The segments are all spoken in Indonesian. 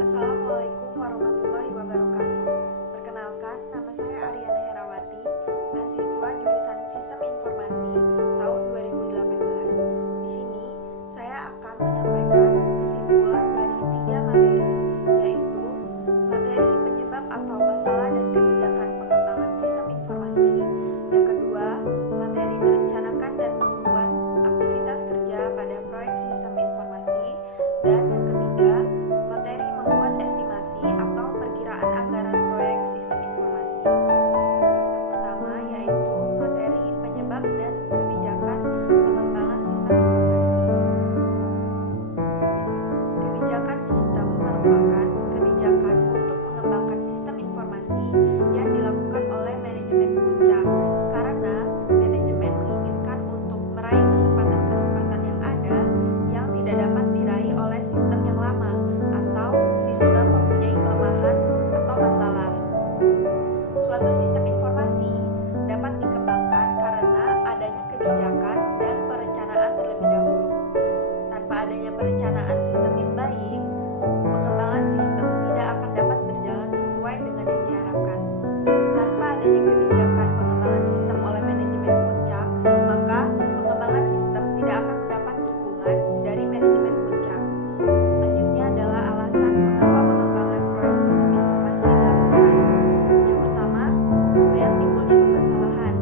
Assalamualaikum warahmatullahi wabarakatuh. Perkenalkan, nama saya Aryana Herawati, mahasiswa jurusan Sistem Informasi tahun 2018. Di sini, saya akan menyampaikan kesimpulan dari 3 materi, yaitu materi penyebab atau masalah dan kebijakan pengembangan sistem informasi. Yang kedua, materi merencanakan dan membuat aktivitas kerja pada proyek sistem informasi. Dan yang ketiga, materi membuat estimasi atau perkiraan anggaran proyek sistem informasi. Yang pertama yaitu materi penyebab dan kebijakan pengembangan sistem informasi. Kebijakan sistem merupakan kebijakan untuk mengembangkan sistem informasi yang dilakukan oleh manajemen puncak karena manajemen menginginkan untuk meraih kesempatan-kesempatan yang ada yang tidak dapat diraih oleh sistem yang lama atau sistem mempunyai kelemahan atau masalah. Suatu sistem informasi dapat dikembangkan karena adanya kebijakan dan perencanaan terlebih dahulu. Tanpa adanya perencanaan sistem yang baik, pengembangan sistem tidak akan dapat berjalan sesuai dengan yang diharapkan. Tanpa adanya kebijakan pengembangan sistem oleh manajemen puncak, maka pengembangan sistem tidak akan mendapat dukungan dari manajemen puncak. Selanjutnya adalah alasan mengapa pengembangan proyek sistem informasi dilakukan. Yang pertama, banyak timbulnya permasalahan,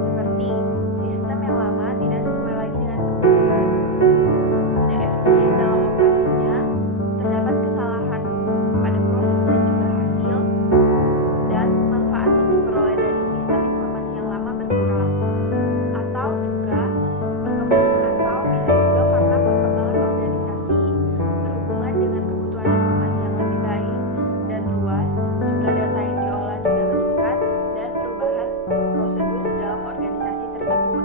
seperti sistem yang lama tidak sesuai lagi dengan kebutuhan, tidak efisien dalam operasinya, terdapat kesalahan pada proses dan juga hasil, dan manfaat yang diperoleh dari sistem informasi yang lama berkurang, atau bisa juga karena perkembangan organisasi berhubungan dengan kebutuhan informasi yang lebih baik dan luas, jumlah data yang diolah juga meningkat, dan perubahan prosedur dalam organisasi tersebut.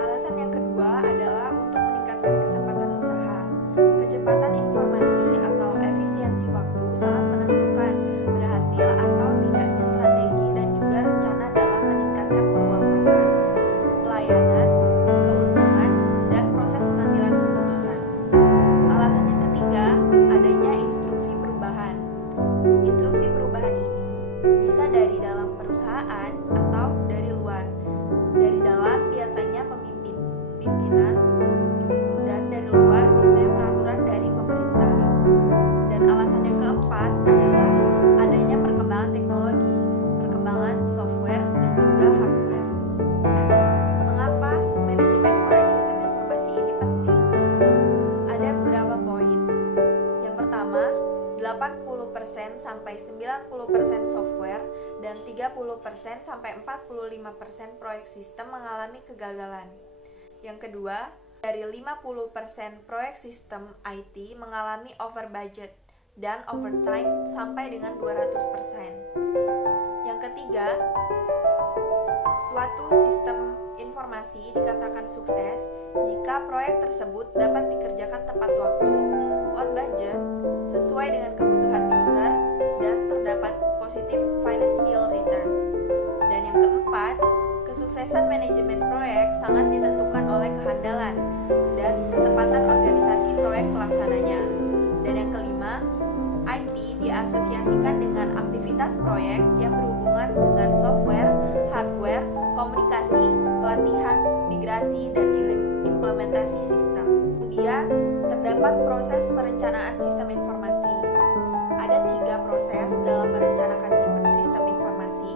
Alasan yang kedua adalah untuk meningkatkan kesempatan usaha. Kecepatan informasi atau efisiensi waktu sangat menentukan berhasil atau tidaknya strategi dan juga rencana dalam meningkatkan peluang pasar, pelayanan, keuntungan, dan proses pengambilan keputusan. Alasan yang ketiga, adanya instruksi perubahan. Instruksi perubahan ini bisa dari dalam perusahaan atau dari luar. Dari dalam biasanya pimpinan, dan dari luar biasanya peraturan dari pemerintah. Dan alasan yang keempat adalah adanya perkembangan teknologi, perkembangan software, dan juga hardware. Mengapa manajemen proyek sistem informasi ini penting? Ada beberapa poin. Yang pertama, 80% sampai 90% software dan 30% sampai 45% proyek sistem mengalami kegagalan. Yang kedua, dari 50% proyek sistem IT mengalami over budget dan overtime sampai dengan 200%. Yang ketiga, suatu sistem informasi dikatakan sukses jika proyek tersebut dapat dikerjakan tepat waktu, on budget, sesuai dengan kebutuhan user, dan terdapat positif financial return. Dan yang keempat, kesuksesan manajemen proyek sangat ditentukan oleh kehandalan dan ketepatan organisasi proyek pelaksananya. Dan yang kelima, IT diasosiasikan dengan aktivitas proyek yang berhubungan dengan software, hardware, komunikasi, pelatihan, migrasi, dan implementasi sistem. Kemudian, terdapat proses perencanaan sistem informasi. Ada 3 proses dalam merencanakan sistem informasi.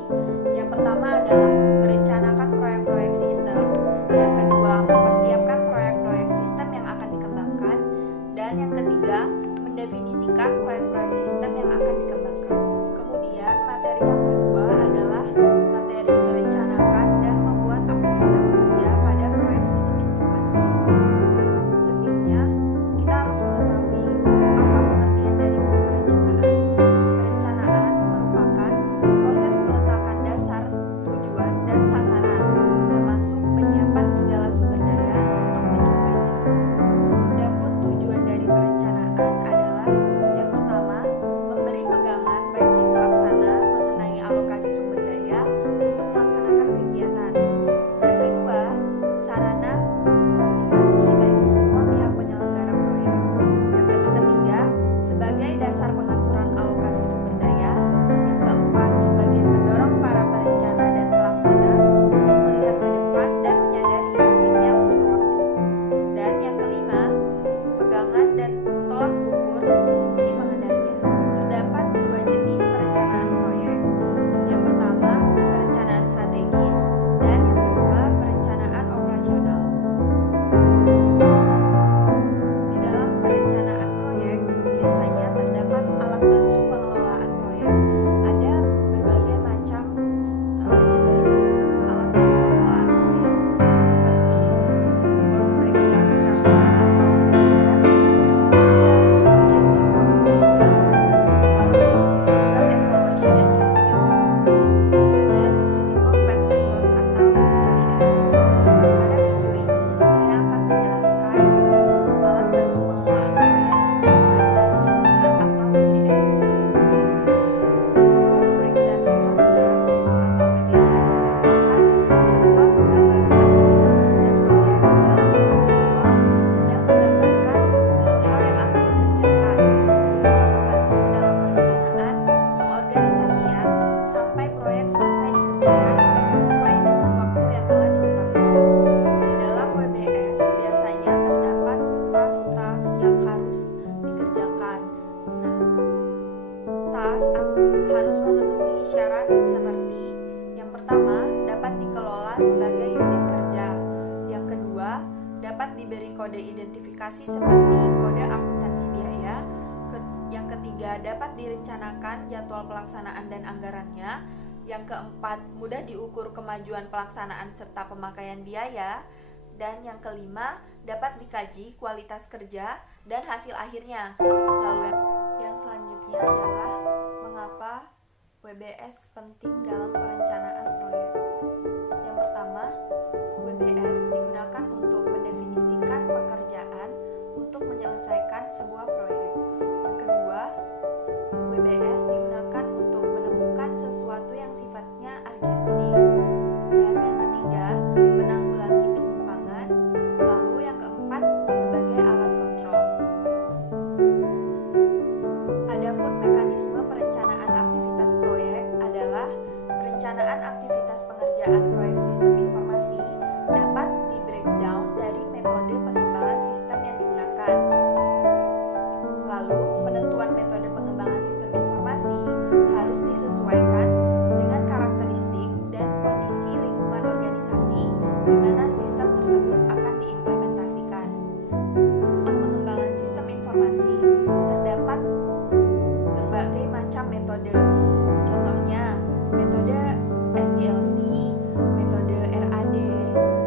Yang pertama adalah merencanakan proyek-proyek sistem. Yang kedua, mempersiapkan proyek-proyek sistem yang akan dikembangkan. Dan yang ketiga, mendefinisikan proyek-proyek sistem yang akan dikembangkan. Kemudian, materi yang kedua adalah materi merencanakan dan membuat aktivitas kerja pada proyek sistem informasi. Sebelumnya, kita harus mengetahui apa pengertian dari perencanaan. Perencanaan merupakan proses peletakan dasar, tujuan, dan sasaran, termasuk kode identifikasi seperti kode akuntansi biaya. Yang ketiga, dapat direncanakan jadwal pelaksanaan dan anggarannya. Yang keempat, mudah diukur kemajuan pelaksanaan serta pemakaian biaya. Dan yang kelima, dapat dikaji kualitas kerja dan hasil akhirnya. Lalu yang selanjutnya adalah mengapa WBS penting dalam perencanaan proyek. Yang pertama, WBS digunakan untuk mendefinisikan pekerjaan untuk menyelesaikan sebuah proyek. Yang kedua, WBS digunakan untuk menemukan sesuatu yang sifatnya urgensi. Dan yang ketiga, menanggulangi penyimpangan. Lalu yang keempat, sebagai alat kontrol. Adapun mekanisme perencanaan aktivitas proyek adalah perencanaan aktivitas pengerjaan proyek sistem informasi dapat di-breakdown dari metode pengembangan sistem yang digunakan. Lalu, penentuan metode pengembangan sistem informasi harus disesuaikan dengan karakteristik dan kondisi lingkungan organisasi di mana sistem tersebut akan diimplementasikan. Pengembangan sistem informasi terdapat berbagai macam metode. Contohnya, metode SDLC, metode RAD,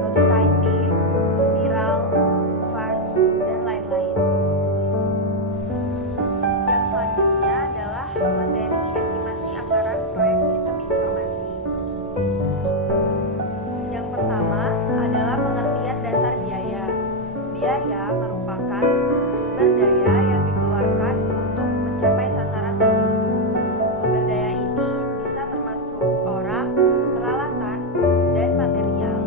prototyping, spiral, fast, dan lain-lain. Yang selanjutnya adalah materi estimasi anggaran proyek sistem informasi. Yang pertama adalah pengertian dasar biaya. Biaya merupakan sumber daya yang dikeluarkan untuk mencapai sasaran tertentu. Sumber daya ini bisa termasuk orang, peralatan, dan material.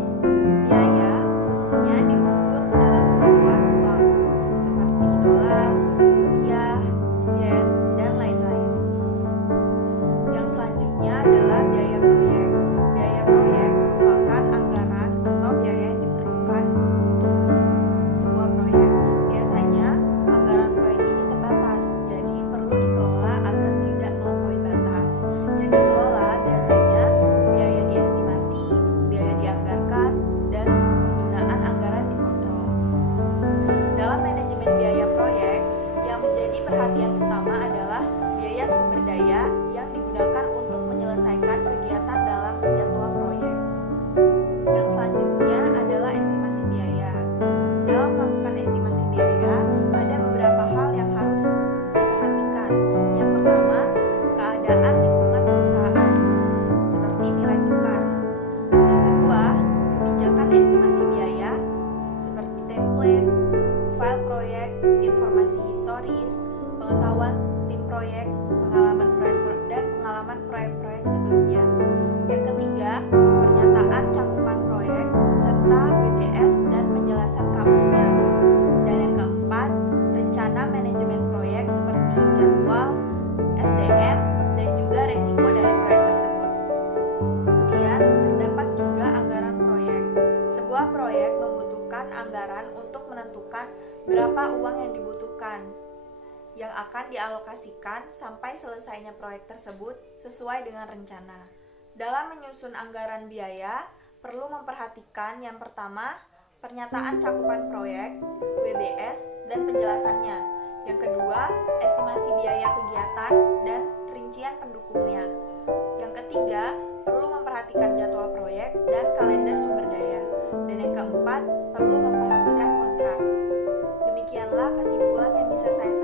Biaya umumnya diukur dalam satuan uang seperti dolar, rupiah, yen, dan lain-lain. Yang selanjutnya adalah biaya proyek. Biaya proyek merupakan anggaran atau biaya yang diperlukan untuk sebuah proyek. Biasanya, anggaran proyek ini terbatas, jadi perlu dikelola agar tidak melampaui batas. Yang dikelola biasanya biaya diestimasi, biaya dianggarkan, dan penggunaan anggaran dikontrol. Dalam manajemen biaya proyek, yang menjadi perhatian utama adalah biaya sumber daya yang digunakan untuk menyelesaikan kegiatan dalam jadwal proyek. Yang selanjutnya adalah estimasi biaya. Dalam melakukan estimasi biaya, ada beberapa hal yang harus diperhatikan. Yang pertama, keadaan lingkungan perusahaan, seperti nilai tukar. Yang kedua, kebijakan estimasi biaya, seperti template, file proyek, informasi historis, pengetahuan tim proyek, pengalaman proyek-proyek sebelumnya. Yang ketiga, pernyataan cakupan proyek, serta WBS dan penjelasan kamusnya. Dan yang keempat, rencana manajemen proyek seperti jadwal, SDM, dan juga resiko dari proyek tersebut. Kemudian, terdapat juga anggaran proyek. Sebuah proyek membutuhkan anggaran untuk menentukan berapa uang yang dibutuhkan yang akan dialokasikan sampai selesainya proyek tersebut sesuai dengan rencana. Dalam menyusun anggaran biaya, perlu memperhatikan yang pertama, pernyataan cakupan proyek, WBS, dan penjelasannya. Yang kedua, estimasi biaya kegiatan dan rincian pendukungnya. Yang ketiga, perlu memperhatikan jadwal proyek dan kalender sumber daya. Dan yang keempat, perlu memperhatikan kontrak. Demikianlah kesimpulan yang bisa saya